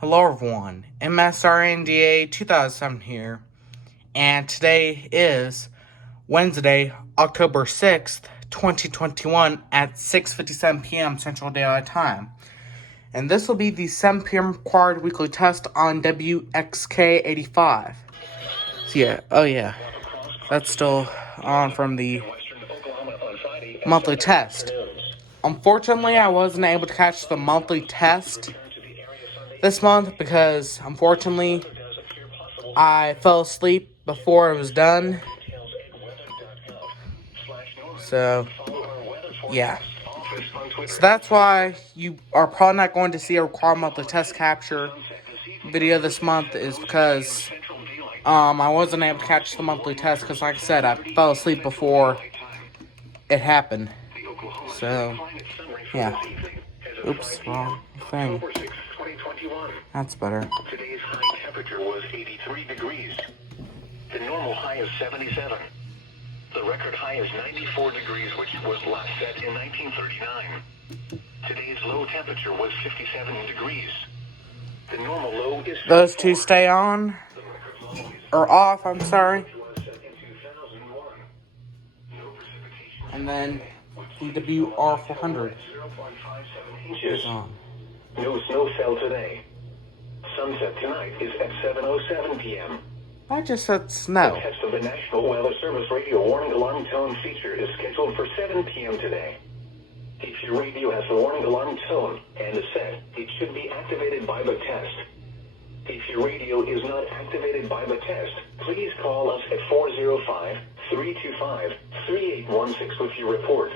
Hello everyone, MSRNDA 2007 here, and today is Wednesday, October 6th, 2021 at 6:57 p.m. Central Daylight Time. And this will be the 7 p.m. required weekly test on WXK85. So that's still on from the monthly test. Unfortunately, I wasn't able to catch the monthly test this month because, unfortunately, I fell asleep before it was done. So that's why you are probably not going to see a required monthly test capture video this month, is because I wasn't able to catch the monthly test because, like I said, I fell asleep before it happened. So, yeah. Oops, wrong thing. That's better. Today's high temperature was 83 degrees. The normal high is 77. The record high is 94 degrees, which was last set in 1939. Today's low temperature was 57 degrees. The normal low is... Those two stay on, or off, I'm sorry. And then WR400 is on. No snow fell today. Sunset tonight is at 7:07 p.m. I just said snow. The test of the National Weather Service radio warning alarm tone feature is scheduled for 7 p.m. today. If your radio has the warning alarm tone and is set, it should be activated by the test. If your radio is not activated by the test, please call us at 405-325-3816 with your report.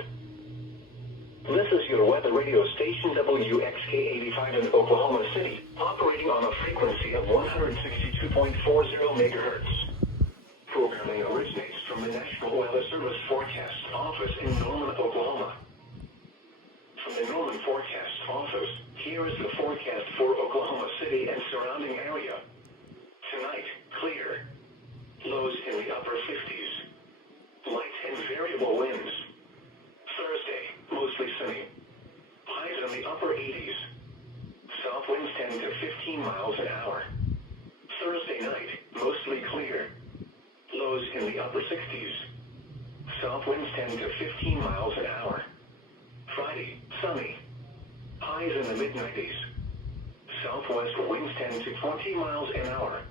This is your weather radio station WXK85 in Oklahoma City, operating on a frequency of 162.40 megahertz. Programming originates from the National Weather Service Forecast Office in Norman, Oklahoma. From the Norman Forecast Office, here is the forecast for Oklahoma City and surrounding area. Tonight, clear. Lows in the upper 50s. Light and variable winds. Thursday, mostly sunny. Highs in the upper 80s. South winds 10 to 15 miles an hour. Thursday night, mostly clear. Lows in the upper 60s. South winds 10 to 15 miles an hour. Friday, sunny. Highs in the mid-90s. Southwest winds 10 to 20 miles an hour.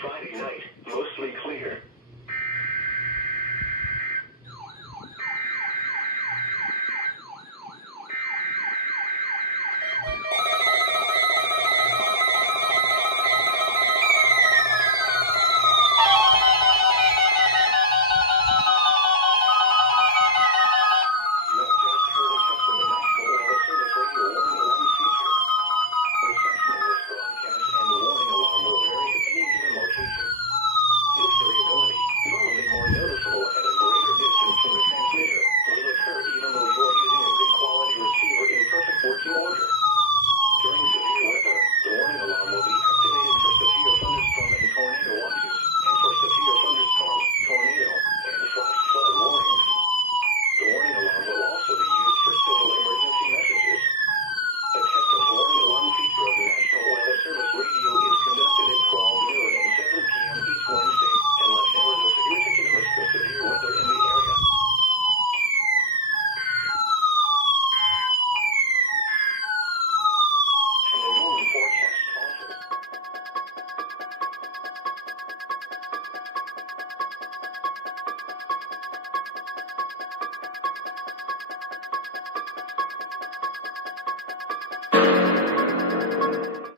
Friday night, mostly clear.